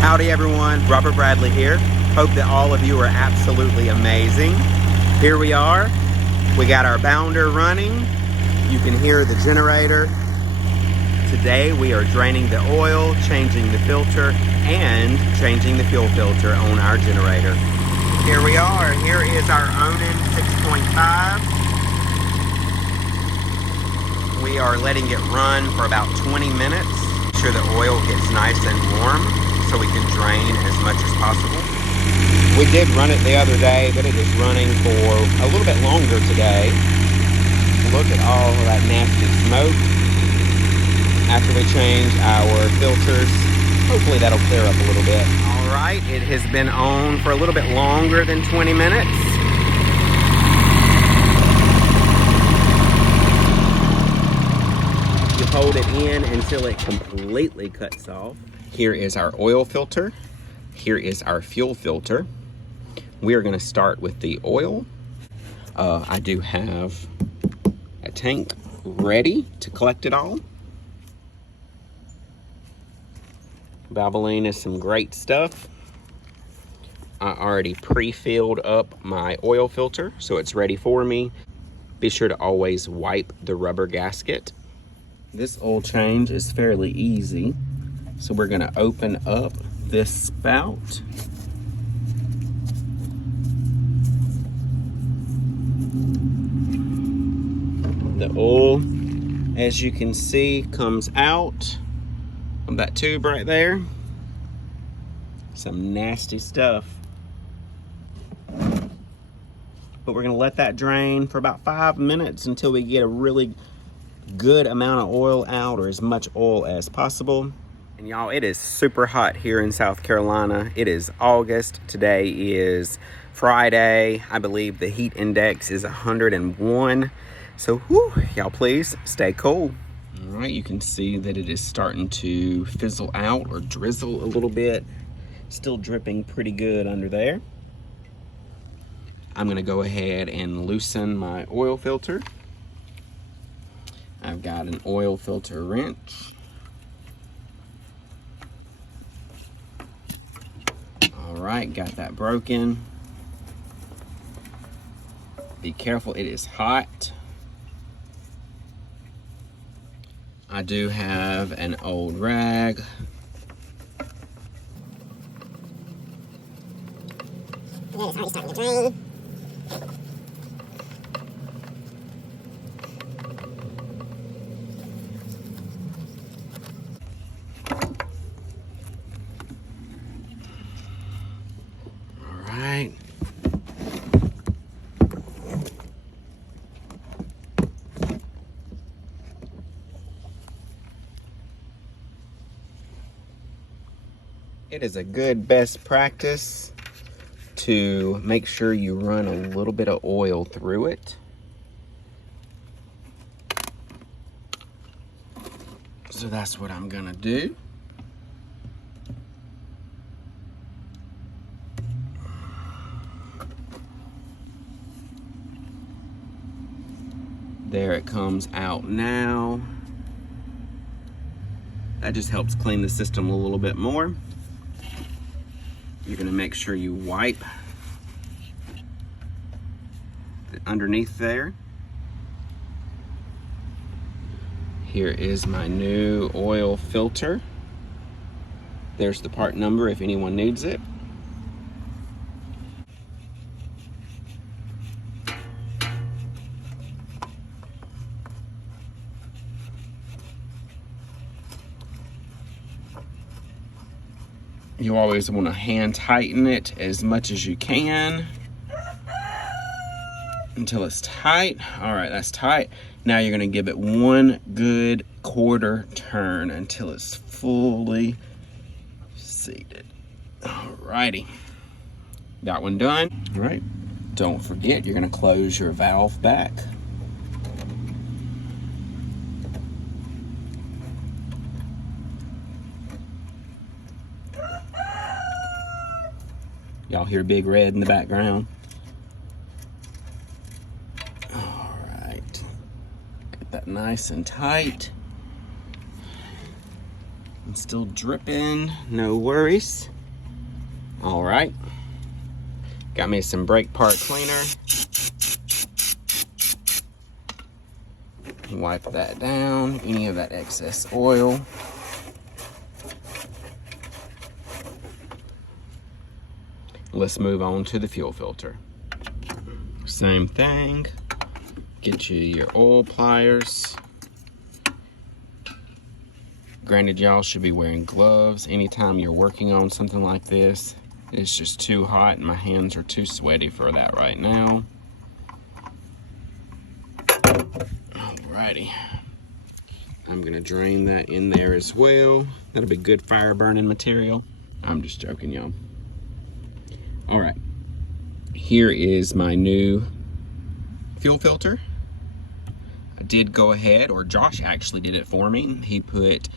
Howdy everyone, Robert Bradley here. Hope that all of you are absolutely amazing. Here we are. We got our Bounder running. You can hear the generator. Today we are draining the oil, changing the filter, and changing the fuel filter on our generator. Here we are. Here is our Onan 6.5. We are letting it run for about 20 minutes. Make sure the oil gets nice and warm so we can drain as much as possible. We did run it the other day, but it is running for a little bit longer today. Look at all of that nasty smoke. After we change our filters, hopefully that'll clear up a little bit. All right, it has been on for a little bit longer than 20 minutes. You hold it in until it completely cuts off. Here is our oil filter. Here is our fuel filter. We are going to start with the oil. I do have a tank ready to collect it all. Valvoline is some great stuff. I already pre-filled up my oil filter, so it's ready for me. Be sure to always wipe the rubber gasket. This oil change is fairly easy. So we're gonna open up this spout. The oil, as you can see, comes out of that tube right there. Some nasty stuff. But we're gonna let that drain for about 5 minutes until we get a really good amount of oil out, or as much oil as possible. And y'all, it is super hot here in South Carolina. It is August. Today is Friday. I believe the heat index is 101. So, whew, y'all please stay cool. All right, you can see that it is starting to fizzle out or drizzle a little bit. Still dripping pretty good under there. I'm gonna go ahead and loosen my oil filter. I've got an oil filter wrench. All right, got that broken. Be careful, it is hot. I do have an old rag. It's already starting to drain. It is a good best practice to make sure you run a little bit of oil through it. So that's what I'm gonna do. There it comes out now. That just helps clean the system a little bit more. You're gonna make sure you wipe underneath there. Here is my new oil filter. There's the part number if anyone needs it. You always want to hand tighten it as much as you can until it's tight. All right, that's tight. Now you're going to give it one good quarter turn until it's fully seated. All righty, got one done. All right, don't forget you're going to close your valve back. Y'all hear Big Red in the background? All right, get that nice and tight. I'm still dripping, no worries. All right, got me some brake part cleaner. Wipe that down, any of that excess oil. Let's move on to the fuel filter. Same thing, get you your oil pliers. Granted, y'all should be wearing gloves anytime you're working on something like this. It's just too hot and my hands are too sweaty for that right now. Alrighty. I'm gonna drain that in there as well. That'll be good fire burning material. I'm just joking, y'all. Alright. Here is my new fuel filter. I did go ahead, or Josh actually did it for me. He put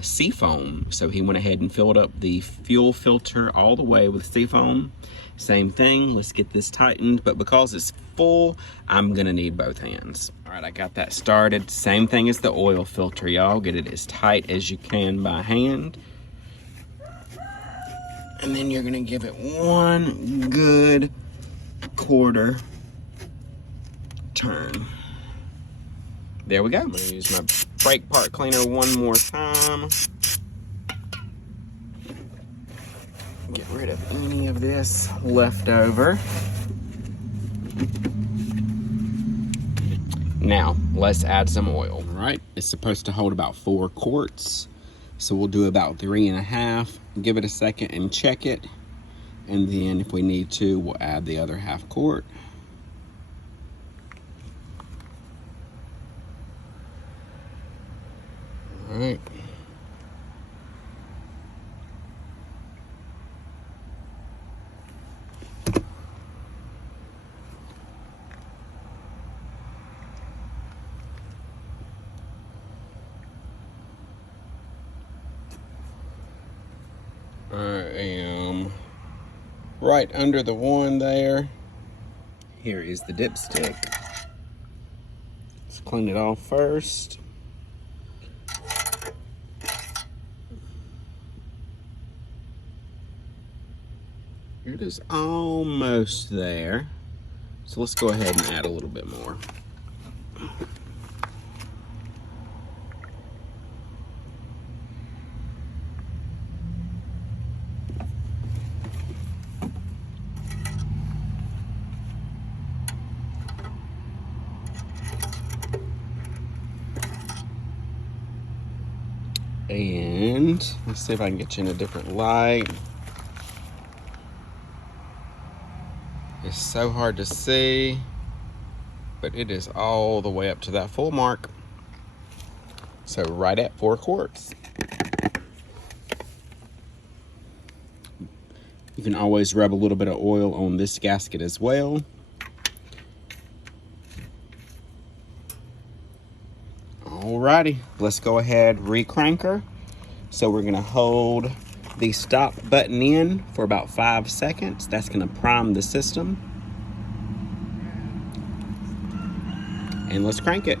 seafoam, so he went ahead and filled up the fuel filter all the way with seafoam. Same thing, let's get this tightened, but because it's full, I'm gonna need both hands. All right, I got that started. Same thing as the oil filter, y'all. Get it as tight as you can by hand. And then you're gonna give it one good quarter turn. There we go. I'm gonna use my brake part cleaner one more time. Get rid of any of this left over. Now, let's add some oil. All right, it's supposed to hold about 4 quarts. So we'll do about 3.5. Give it a second and check it. And then if we need to, we'll add the other half quart. All right. I am right under the one there. Here is the dipstick. Let's clean it off first. It is almost there. So let's go ahead and add a little bit more. And let's see if I can get you in a different light. It's so hard to see, but it is all the way up to that full mark. So right at 4 quarts. You can always rub a little bit of oil on this gasket as well. Alrighty, let's go ahead, re-crank her. So we're gonna hold the stop button in for about 5 seconds. That's gonna prime the system. And let's crank it.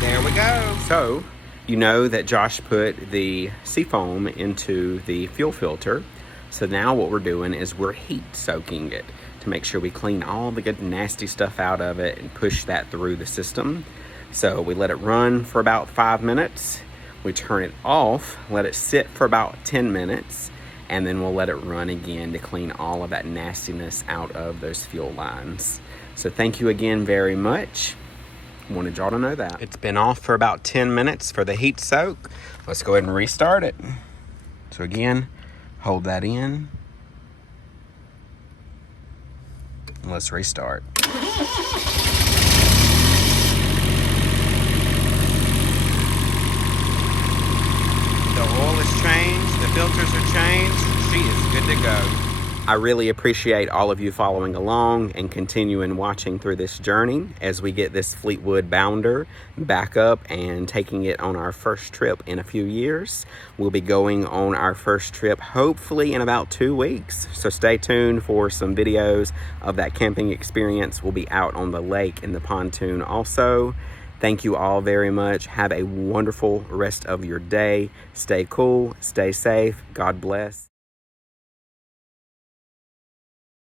There we go. So, you know that Josh put the seafoam into the fuel filter. So now what we're doing is we're heat soaking it to make sure we clean all the good nasty stuff out of it and push that through the system. So we let it run for about 5 minutes. We turn it off, let it sit for about 10 minutes, and then we'll let it run again to clean all of that nastiness out of those fuel lines. So thank you again very much. Wanted y'all to know that. It's been off for about 10 minutes for the heat soak. Let's go ahead and restart it. So again, hold that in. Let's restart. The oil is changed, the filters are changed, she is good to go. I really appreciate all of you following along and continuing watching through this journey as we get this Fleetwood Bounder back up and taking it on our first trip in a few years. We'll be going on our first trip hopefully in about 2 weeks. So stay tuned for some videos of that camping experience. We'll be out on the lake in the pontoon also. Thank you all very much. Have a wonderful rest of your day. Stay cool, stay safe. God bless.